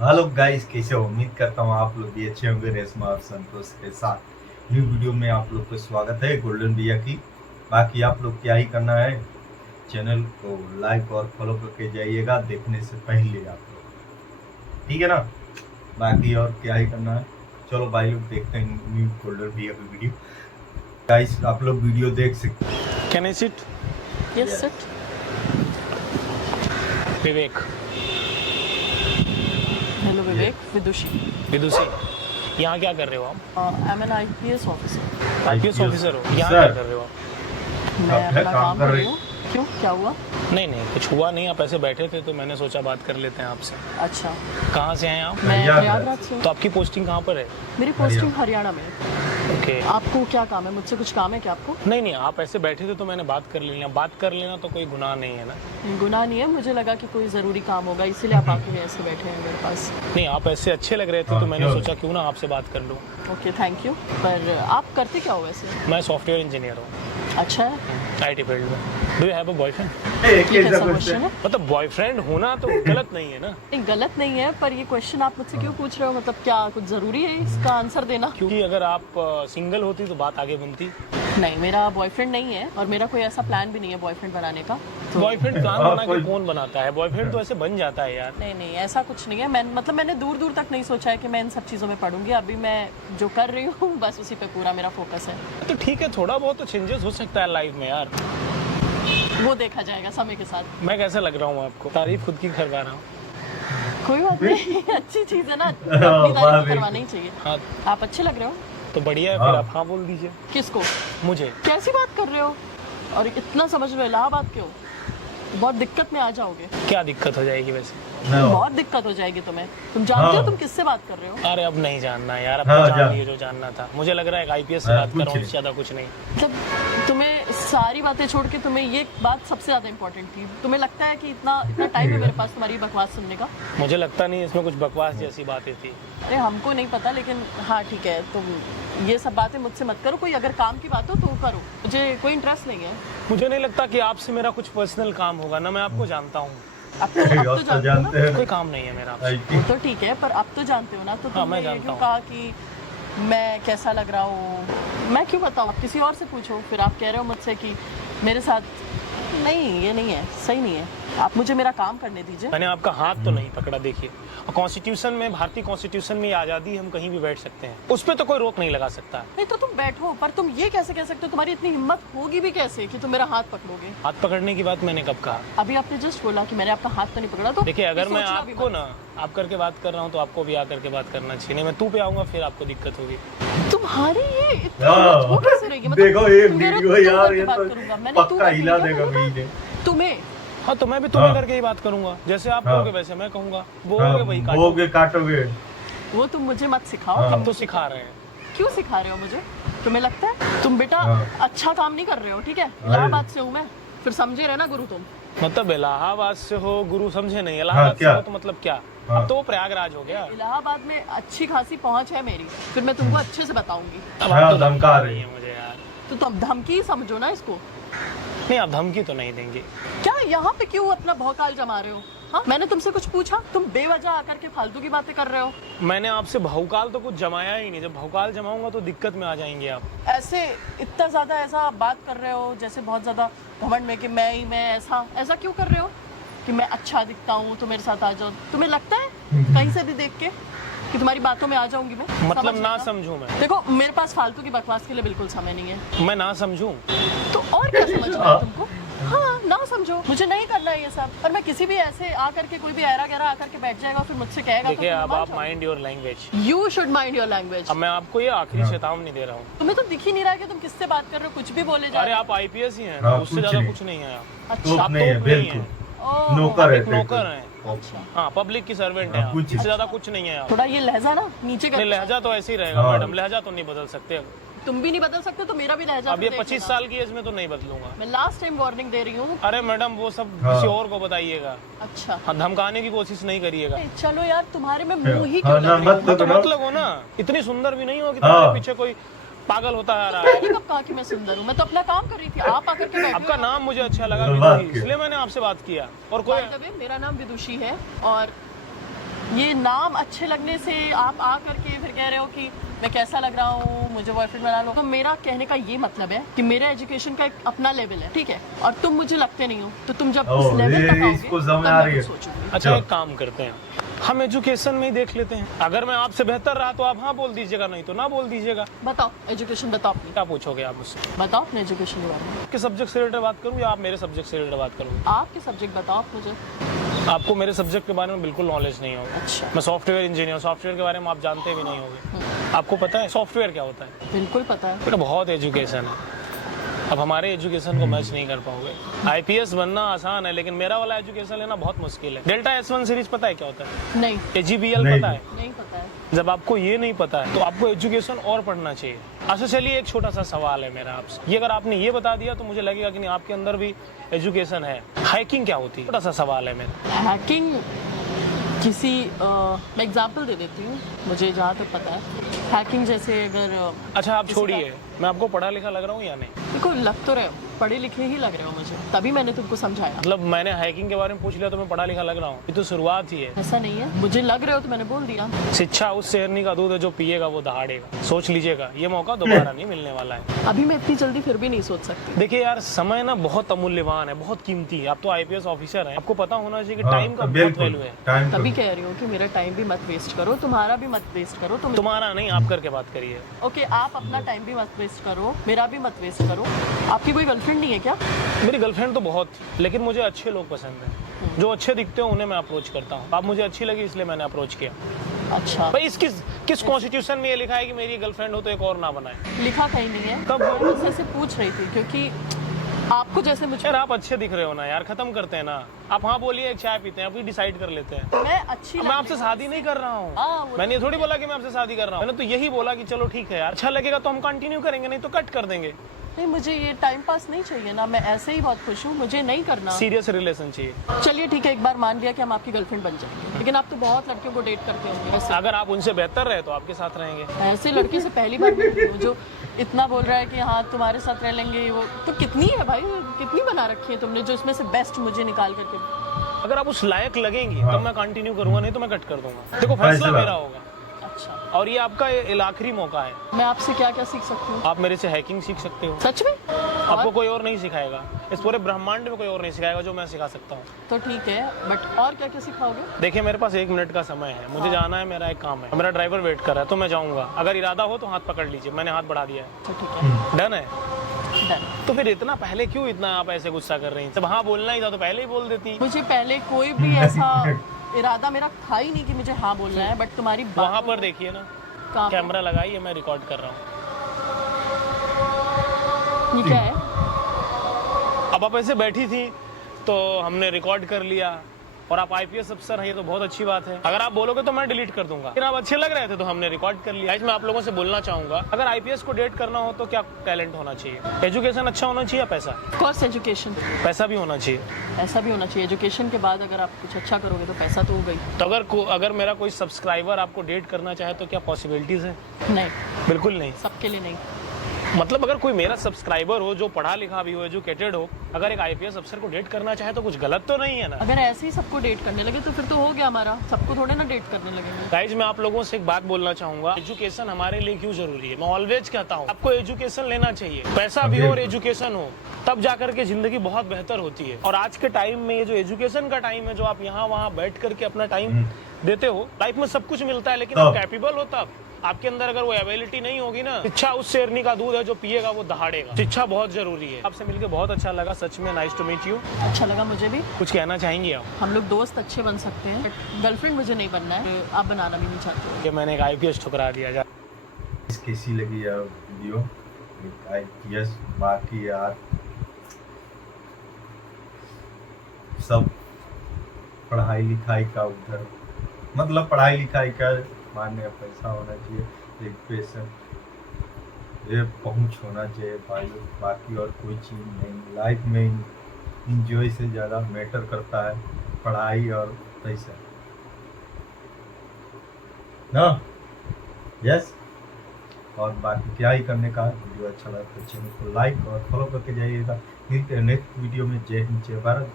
Hello guys, कैसे हो? उम्मीद करता हूँ आप लोग भी अच्छे होंगे। रेशमा और संतोष के साथ न्यू वीडियो में आप लोग को स्वागत है गोल्डन भैया की। बाकी आप लोग क्या ही करना है, चैनल को लाइक और फॉलो करके जाइएगा देखने से पहले आप लोग, ठीक है ना। बाकी और क्या ही करना है, चलो भाई लोग देखते हैं न्यू गोल्डन भैया की वीडियो। गाइस आप लोग वीडियो देख सकते हैं। Can I sit? Yes, sit. Vivek, Hello, Vivek. Vidushi. विदुषी, यहाँ क्या कर रहे हो आप? I'm an IPS officer. IPS officer हो, यहाँ Sir. क्या कर रहे हो आप? मैं अपना अपना काम काम कर कर रही रही हूँ। क्यों, क्या हुआ? नहीं नहीं, कुछ हुआ नहीं, आप ऐसे बैठे थे तो मैंने सोचा बात कर लेते हैं आपसे। अच्छा, कहाँ से हैं आप? मैं प्रयागराज। प्रयागराज से हूँ। तो आपकी पोस्टिंग कहाँ पर है? मेरी पोस्टिंग हरियाणा में है। ओके। आपको क्या काम है? मुझसे कुछ काम है क्या आपको? नहीं नहीं, आप ऐसे बैठे थे तो मैंने बात कर लिया। बात कर लेना तो कोई गुनाह नहीं है ना। गुनाह नहीं है, मुझे लगा कि कोई ज़रूरी काम होगा इसीलिए आप आके ऐसे बैठे हैं मेरे पास। नहीं, आप ऐसे अच्छे लग रहे थे तो हाँ, मैंने क्यों? सोचा क्यों ना आपसे बात कर लूँ। Okay, thank you. पर आप करते क्या हो वैसे? मैं सॉफ्टवेयर इंजीनियर हूँ, अच्छा है, आईटी फील्ड में। Do you have a boyfriend? ये कैसा क्वेश्चन है? मतलब बॉयफ्रेंड होना तो गलत नहीं है ना। नहीं, गलत नहीं है, पर ये क्वेश्चन आप मुझसे क्यों पूछ रहे हो? मतलब क्या कुछ ज़रूरी है इसका आंसर देना? क्योंकि अगर आप सिंगल होती तो बात आगे बनती। नहीं, मेरा बॉयफ्रेंड नहीं है और मेरा कोई ऐसा प्लान भी नहीं है बॉयफ्रेंड बनाने का। तो बॉयफ्रेंड प्लान बना के कौन बनाता है? बॉयफ्रेंड तो ऐसे बन जाता है यार। नहीं नहीं, ऐसा कुछ नहीं है। मैंने दूर दूर तक नहीं सोचा है कि मैं इन सब चीज़ों में पढ़ूंगी। अभी मैं जो कर रही हूँ बस उसी पे पूरा मेरा फोकस है। तो ठीक है, थोड़ा बहुत तो चेंजेस हो सकता है लाइफ में यार। वो देखा जाएगा समय के साथ। मैं कैसा लग रहा हूँ आपको? तारीफ खुद की करवा रहा हूँ। कोई बात नहीं, अच्छी चीज़ है ना, अपनी तारीफ करवाना ही चाहिए। हाँ आप अच्छे लग रहे हो। तो बढ़िया है, फिर आप हाँ बोल दीजिए। किसको? मुझे। कैसी बात कर रहे हो? और इतना समझ रहे हो? इलाहाबाद क्यों? बहुत दिक्कत में आ जाओगे। क्या दिक्कत हो जाएगी वैसे? बहुत दिक्कत हो जाएगी तुम्हें। तुम जानते हो तुम किससे बात कर रहे हो? अरे अब नहीं जानना यार, अब हाँ, तो जान लिए जो जानना था। मुझे लग रहा है आईपीएस से हाँ, बात कर रहा हूँ, कुछ इससे ज्यादा कुछ नहीं। मतलब तुम्हें सारी बातें छोड़ के तुम्हें ये बात सबसे ज़्यादा इम्पोर्टेंट थी। तुम्हें लगता है कि इतना इतना टाइम है मेरे पास तुम्हारी बकवास सुनने का? मुझे लगता नहीं इसमें कुछ बकवास जैसी बातें थी। अरे हमको नहीं पता, लेकिन हाँ ठीक है, तुम ये सब बातें मुझसे मत करो। कोई अगर काम की बात हो तो करो, मुझे कोई इंटरेस्ट नहीं है। मुझे नहीं लगता कि आपसे मेरा कुछ पर्सनल काम होगा ना, मैं आपको जानता हूँ। अब तो जानते हो ना? हैं कोई काम नहीं है मेरा आपसे। वो तो ठीक है, पर अब तो जानते हो ना। तो हाँ, मैं तुमने ये जानता क्यों हूँ। कहा कि मैं कैसा लग रहा हूँ? मैं क्यों बताऊँ? आप किसी और से पूछो। फिर आप कह रहे हो मुझसे कि मेरे साथ नहीं, ये नहीं है, सही नहीं है। आप मुझे मेरा काम करने दीजिए। मैंने आपका हाथ तो नहीं पकड़ा, देखिए। और कॉन्स्टिट्यूशन में, भारतीय कॉन्स्टिट्यूशन में ये आज़ादी, हम कहीं भी बैठ सकते हैं, उस पर तो कोई रोक नहीं लगा सकता। नहीं तो तुम बैठो, पर तुम ये कैसे कह सकते हो? तुम्हारी इतनी हिम्मत होगी भी कैसे कि तुम मेरा हाथ पकड़ोगे? हाथ पकड़ने की बात मैंने कब कहा? अभी आपने जस्ट बोला कि मैंने आपका हाथ तो नहीं पकड़ा। तो देखिए, अगर मैं सोचना भी आपको मत। ना आप करके बात कर रहा हूँ तो आपको भी आकर के बात करना चाहिए। नहीं, मैं तू पे आऊंगा फिर आपको दिक्कत होगी। तुम्हारी ये इतनी हाँ, हिम्मत हो कैसे रहेगी? मतलब देखो ये तुम कह रहे हो वीडियो तुम यार, करके ये बात तो करूंगा। मैंने तू पक्का करके हिला क्या देगा बोला? वीडियो। तुम्हें हाँ, तो मैं भी तुम्हें हाँ। करके ही बात करूंगा। जैसे आप हाँ। कहोगे वैसे मैं कहूंगा। बोलोगे वही काटोगे। बोगे काटोगे। वो तुम मुझे मत सिखाओ। हाँ। हम तो सिखा रहे हैं। क्यों सिखा रहे हो मुझे? तुम्हें लगता है तुम बेटा हाँ। अच्छा काम नहीं कर रहे हो? ठीक है, इलाहाबाद से हूँ मैं, फिर समझे रहे ना गुरु तुम। मतलब इलाहाबाद से हो, गुरु समझे नहीं। इलाहाबाद से क्या? हो तो मतलब क्या? हाँ। अब तो वो प्रयागराज हो गया। इलाहाबाद में अच्छी खासी पहुंच है मेरी, फिर मैं तुमको अच्छे से बताऊंगी। अब हाँ, आप तो धमका रही रही है मुझे यार। तो तुम धमकी ही समझो ना इसको। नहीं, आप धमकी तो नहीं देंगे। क्या यहाँ पे क्यों अपना भौकाल जमा रहे हो? हाँ, मैंने तुमसे कुछ पूछा? तुम बेवजह आकर के फालतू की बातें कर रहे हो। मैंने आपसे भौकाल तो कुछ जमाया ही नहीं। जब भौकाल जमाऊंगा तो दिक्कत में आ जाएंगे आप। ऐसे इतना ज्यादा ऐसा बात कर रहे हो जैसे बहुत ज्यादा घमंड में कि मैं ऐसा ऐसा क्यों कर रहे हो कि मैं अच्छा दिखता हूँ तो मेरे साथ आ जाओ? तुम्हें लगता है कहीं से भी देख के कि तुम्हारी बातों में आ जाऊंगी मैं? मतलब समझ ना लेना। समझूं मैं? देखो, मेरे पास फालतू की बकवास के लिए बिल्कुल समय नहीं है। मैं ना समझूं? तो और क्या समझना है तुमको? हाँ, ना समझो। मुझे नहीं करना है ये सब। और मैं किसी भी ऐसे आकर के, कोई भी ऐरा गैरा आकर के बैठ जाएगा फिर मुझसे कहेगा तो देखिए, तुम अब मान आप जाओगे। Mind your language. You should mind your language। अब मैं आपको ये आखिरी चेतावनी दे रहा हूँ। तुम्हें तो दिख ही नहीं रहा है कि तुम किससे बात कर रहे हो, कुछ भी बोले जा अरे रहे हो। आप आईपीएस ही हैं, हाँ, उससे कुछ ज्यादा नहीं। कुछ नहीं है आप। अच्छा, आप नहीं है, तो नहीं बिल्कुल। हैं। ओह, नौकर आप है, एक नौकर हैं। अच्छा। हाँ, पब्लिक की सर्वेंट है हाँ, आप। कुछ- इससे ज्यादा कुछ नहीं है आप। थोड़ा ये लहजा ना नीचे कर। नहीं, लहजा तो ऐसे ही रहेगा हाँ। मैडम। लहजा तो नहीं बदल सकते। तुम भी नहीं बदल सकते तो मेरा भी लहजा अब ये तो देख 25 लेना। साल की एज में तो नहीं बदलूंगा। मैं लास्ट टाइम वार्निंग दे रही हूँ। अरे मैडम, वो सब हाँ। किसी और को बताइएगा। अच्छा, हाँ, धमकाने की कोशिश नहीं करिएगा। चलो यार, तुम्हारे में मुंह ही हाँ, क्यों ना लग रही मत हूँ? तो करो। मत लगो ना। इतनी सुंदर भी नहीं हो कि हाँ। तुम्हारे पीछे कोई पागल होता आ रहा है। मैंने कब कहा कि मैं सुंदर हूँ? मैं तो अपना काम कर रही थी, आप आकर के बैठे आपका हो। नाम मुझे अच्छा लगा तो बात विदुषी, की। इसलिए मैंने आपसे बात किया। और कोई By the way, मेरा नाम विदुषी है और ये नाम अच्छे लगने से आप आ करके फिर कह रहे हो कि मैं कैसा लग रहा हूँ, मुझे बॉयफ्रेंड बना लो। तो मेरा कहने का ये मतलब है कि मेरा एजुकेशन का एक अपना लेवल है, ठीक है, और तुम मुझे लगते नहीं हो, तो तुम जब उस लेवल तक आओगे इसको तब समझ मैं आ रही है। कुछ सोचूंगी। अच्छा एक काम करते हैं, हम एजुकेशन में ही देख लेते हैं। अगर मैं आपसे बेहतर रहा तो आप हाँ बोल दीजिएगा, नहीं तो ना बोल दीजिएगा। बताओ एजुकेशन बताओ अपनी, क्या पूछोगे आप मुझसे? बताओ अपने एजुकेशन के बारे में। आपके सब्जेक्ट से रिलेटेड बात करूँ या आप मेरे सब्जेक्ट से रिलेटेड बात करूँ? आपके सब्जेक्ट बताओ आप मुझे। आपको मेरे सब्जेक्ट के बारे में बिल्कुल नॉलेज नहीं होगा। अच्छा, मैं सॉफ्टवेयर इंजीनियर हूँ, सॉफ्टवेयर के बारे में आप जानते भी नहीं होंगे। आपको पता है सॉफ्टवेयर क्या होता है? बिल्कुल पता है। बेटा बहुत एजुकेशन है, अब हमारे एजुकेशन को मैच नहीं कर पाओगे। आईपीएस बनना आसान है, लेकिन मेरा वाला एजुकेशन लेना बहुत मुश्किल है। डेल्टा S1 सीरीज पता है क्या होता है? नहीं, AGBL नहीं। पता है? नहीं पता है। जब आपको ये नहीं पता है तो आपको एजुकेशन और पढ़ना चाहिए। अच्छा चलिए एक छोटा सा सवाल है मेरा आपसे, ये अगर आपने ये बता दिया तो मुझे लगेगा कि नहीं आपके अंदर भी एजुकेशन है। हैकिंग क्या होती है? छोटा सा सवाल है मेरा। हैकिंग किसी मैं एग्जांपल दे देती हूँ, मुझे जहाँ तक पता है हैकिंग जैसे अगर अच्छा आप छोड़िए, मैं आपको पढ़ा लिखा लग रहा हूँ या नहीं? देखो लग तो रहे हो, पढ़े लिखे ही लग रहे हो मुझे, तभी मैंने तुमको समझाया। मतलब मैंने हैकिंग के बारे में पूछ लिया तो मैं पढ़ा लिखा लग रहा हूँ? ये तो शुरुआत ही है। ऐसा नहीं है, मुझे लग रहे हो तो मैंने बोल दिया। शिक्षा उस शेरनी का दूध है जो पिएगा वो दहाड़ेगा। सोच लीजिएगा, ये मौका दोबारा नहीं मिलने वाला है। अभी मैं इतनी जल्दी फिर भी नहीं सोच सकती। देखिए यार समय ना बहुत अमूल्यवान है, बहुत कीमती है। आप तो आईपीएस ऑफिसर हैं, आपको पता होना चाहिए कि टाइम का बहुत बिल्कुल वैल्यू है। टाइम तभी कह रही हूँ कि मेरा टाइम भी मत वेस्ट करो, तुम्हारा भी मत वेस्ट करो। तुम्हारा नहीं, आप करके बात करिए। ओके, आप अपना टाइम भी मत वेस्ट करो, मेरा भी मत वेस्ट करो। आपकी कोई गर्लफ्रेंड नहीं है क्या? मेरी गर्लफ्रेंड तो बहुत थी, लेकिन मुझे अच्छे लोग पसंद हैं। जो अच्छे दिखते हो उन्हें मैं अप्रोच करता हूँ। आप मुझे अच्छी लगी इसलिए मैंने अप्रोच किया। अच्छा, भाई किस कॉन्स्टिट्यूशन में ये लिखा है कि मेरी गर्लफ्रेंड हो तो एक और ना बनाए? लिखा कहीं नहीं है। तब मैं बस ऐसे पूछ रही थी क्योंकि आपको जैसे मुझे, यार आप अच्छे दिख रहे हो ना यार, खत्म करते हैं ना। आप हाँ बोलिए, एक चाय पीते हैं, अभी डिसाइड कर लेते हैं। मैं अच्छी मैं लग आपसे रही शादी नहीं कर रहा हाँ, हूँ। वो मैंने ये थोड़ी बोला कि मैं आपसे शादी कर रहा हूँ। मैंने तो यही बोला कि चलो ठीक है यार, अच्छा लगेगा तो हम कंटिन्यू करेंगे, नहीं तो कट कर देंगे। नहीं, मुझे ये टाइम पास नहीं चाहिए ना, मैं ऐसे ही बहुत खुश हूँ, मुझे नहीं करना। सीरियस रिलेशन चाहिए। चलिए ठीक है, एक बार मान लिया कि हम आपकी गर्लफ्रेंड बन जाएंगे, लेकिन आप तो बहुत लड़कियों को डेट करते होंगे। ऐसे अगर आप उनसे बेहतर रहे तो आपके साथ रहेंगे। ऐसे लड़की से पहली बार मिल रही हूँ जो इतना बोल रहा है कि हाँ तुम्हारे साथ रह लेंगे। वो तो कितनी है भाई, कितनी बना रखी है तुमने जो इसमें से बेस्ट मुझे निकाल करके। अगर आप उस लायक लगेंगी हाँ। तब मैं कंटिन्यू करूंगा, नहीं तो मैं कट कर दूंगा। देखो फैसला फैसला। मेरा होगा, अच्छा, और ये आपका आखिरी मौका है। मैं आपसे क्या क्या सीख सकती हूँ? आप मेरे से हैकिंग सीख सकते हो। सच में? आपको और? कोई और नहीं सिखाएगा, इस पूरे ब्रह्मांड में कोई और नहीं सिखाएगा जो मैं सिखा सकता हूँ। तो ठीक है, बट और क्या क्या सिखाओगे? देखिए मेरे पास 1 मिनट का समय है, मुझे जाना है, मेरा एक काम है, मेरा ड्राइवर वेट कर रहा है, तो मैं जाऊंगा। अगर इरादा हो तो हाथ पकड़ लीजिए, मैंने हाथ बढ़ा दिया है। तो ठीक है, डन है? डन। तो फिर इतना पहले क्यों इतना आप ऐसे गुस्सा कर रही हैं? जब हाँ बोलना ही था तो पहले ही बोल देती। मुझे पहले कोई भी ऐसा इरादा मेरा था ही नहीं कि मुझे हाँ बोलना है, बट तुम्हारी वहां पर देखिए ना, कहाँ पे? कैमरा लगाइए, मैं रिकॉर्ड कर रहा हूँ। ये क्या है? अब आप ऐसे बैठी थी तो हमने रिकॉर्ड कर लिया, और आप आईपीएस अफसर हैं, ये तो बहुत अच्छी बात है। अगर आप बोलोगे तो मैं डिलीट कर दूंगा, लेकिन आप अच्छे लग रहे थे तो हमने रिकॉर्ड कर लिया। आज मैं आप लोगों से बोलना चाहूंगा, अगर आईपीएस को डेट करना हो तो क्या टैलेंट होना चाहिए? एजुकेशन अच्छा होना चाहिए या पैसा? कोर्स एजुकेशन, पैसा भी होना चाहिए। ऐसा भी होना चाहिए। एजुकेशन के बाद अगर आप कुछ अच्छा करोगे तो पैसा तो हो गई। तो अगर मेरा कोई सब्सक्राइबर आपको डेट करना चाहे तो क्या पॉसिबिलिटीज है? नहीं, बिल्कुल नहीं। सबके लिए नहीं। मतलब अगर कोई मेरा सब्सक्राइबर हो जो पढ़ा लिखा भी हो, एजुकेटेड हो, अगर एक आईपीएस अफसर को डेट करना चाहे तो कुछ गलत तो नहीं है ना? अगर ऐसे ही सबको डेट करने लगे तो फिर तो हो गया हमारा, सबको थोड़े ना डेट करने लगेंगे। गाइज मैं आप लोगों से एक बात बोलना चाहूंगा, एजुकेशन हमारे लिए क्यों जरूरी है। मैं ऑलवेज कहता हूँ आपको एजुकेशन लेना चाहिए, पैसा भी हो और एजुकेशन हो, तब जाकर के जिंदगी बहुत बेहतर होती है। और आज के टाइम में ये जो एजुकेशन का टाइम है, जो आप यहाँ वहाँ बैठ करके अपना टाइम देते हो, लाइफ में सब कुछ मिलता है, लेकिन आप कैपेबल हो तब। आपके अंदर अगर वो एबिलिटी नहीं होगी ना, शिक्षा उस शेरनी का दूध है जो पिएगा वो दहाड़ेगा। शिक्षा बहुत जरूरी है। आपसे मिलकर बहुत अच्छा लगा, सच में नाइस टू मीट यू। अच्छा लगा मुझे भी। कुछ कहना चाहेंगे आप? हम लोग दोस्त अच्छे बन सकते हैं, गर्लफ्रेंड मुझे नहीं बनना है, आप बनाना भी नहीं चाहते हो। कि मैंने एक आईपीएस ठुकरा दिया जा। कैसी लगी यार वीडियो? आईपीएस बाकी यार सब पढ़ाई लिखाई का उधर, मतलब पढ़ाई लिखाई का मानने का पैसा होना चाहिए, एक पैसा ये पहुंच होना चाहिए भाई, बाकी और कोई चीज़ नहीं। लाइफ में इंजॉय से ज़्यादा मैटर करता है पढ़ाई और पैसा ना। यस, और बाकी क्या ही करने का। वीडियो अच्छा लगा तो चैनल को लाइक और फॉलो करके जाइएगा। नेक्स्ट वीडियो में। जय हिंद, जय भारत।